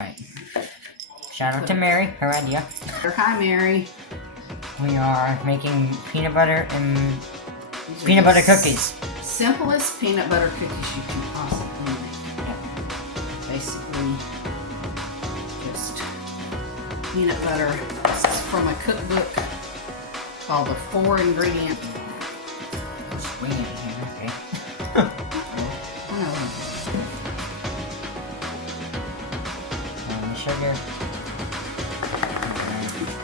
Right. Shout out to Mary, her idea. Hi, Mary. We are making peanut butter cookies. Simplest peanut butter cookies you can possibly make. Basically, just peanut butter. This is from a cookbook called the 4-ingredient. Just wing it here, okay. Sugar.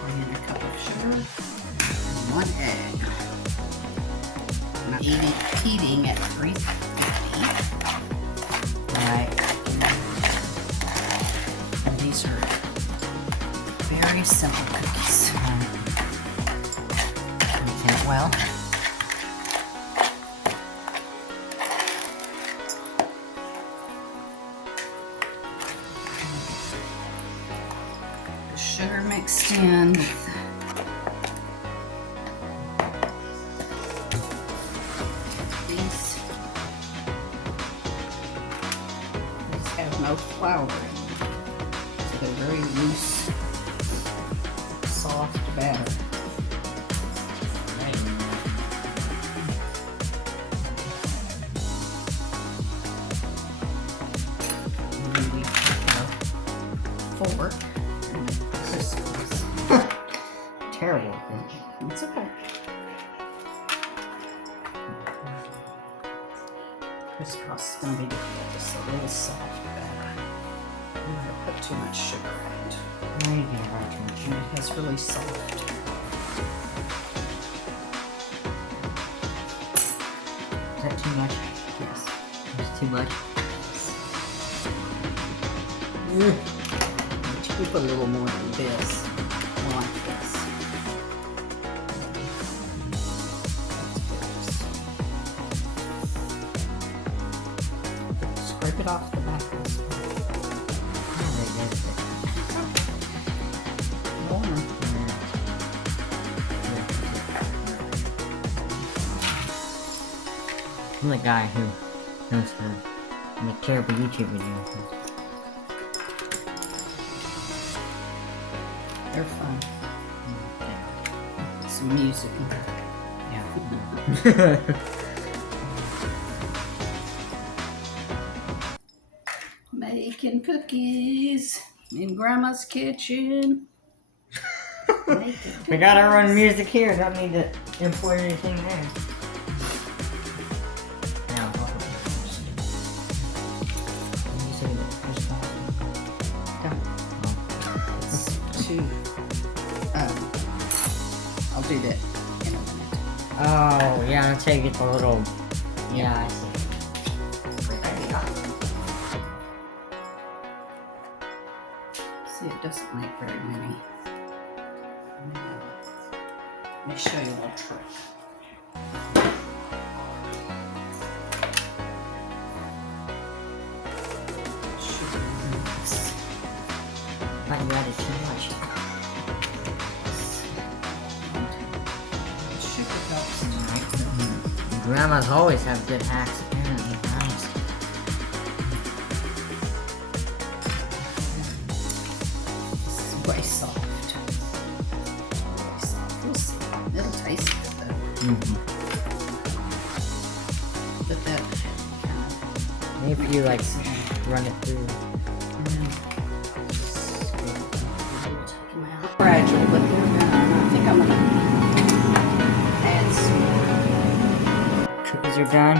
And a cup of sugar. And 1 egg. I'm heating at 350. Alright. And these are very simple cookies. Mix it well. The sugar mixed in with these have no flour in them, so they're very loose, soft batter. Fork. Terrible. It's okay. Crisscross is going to be difficult. It's a little soft batter. I'm going to put too much sugar in it. Now you can have too much And it has really soft. Is that too much? Yes. It's too much. But you can put a little more than this. More like this. Scrape it off the back of this one. More. I'm the guy who knows how to make terrible YouTube videos. They're fun. Put some music in there. Yeah. Making cookies in Grandma's kitchen. We got our own music here. Don't need to import anything there. Now, I'll do that in a minute. oh, yeah, that's how you get the little. Yeah, I see. See, it doesn't make very many. Let me show you a little trick. Sugar mix. But you added too much. Sugar helps. Grandmas always have good hacks. Apparently, nice. This is way soft. Way soft. We'll see. It'll taste good though. But that Maybe if you like run it through. take them out. Fragile, but they're gonna. I think I'm gonna add some. Cookies are done.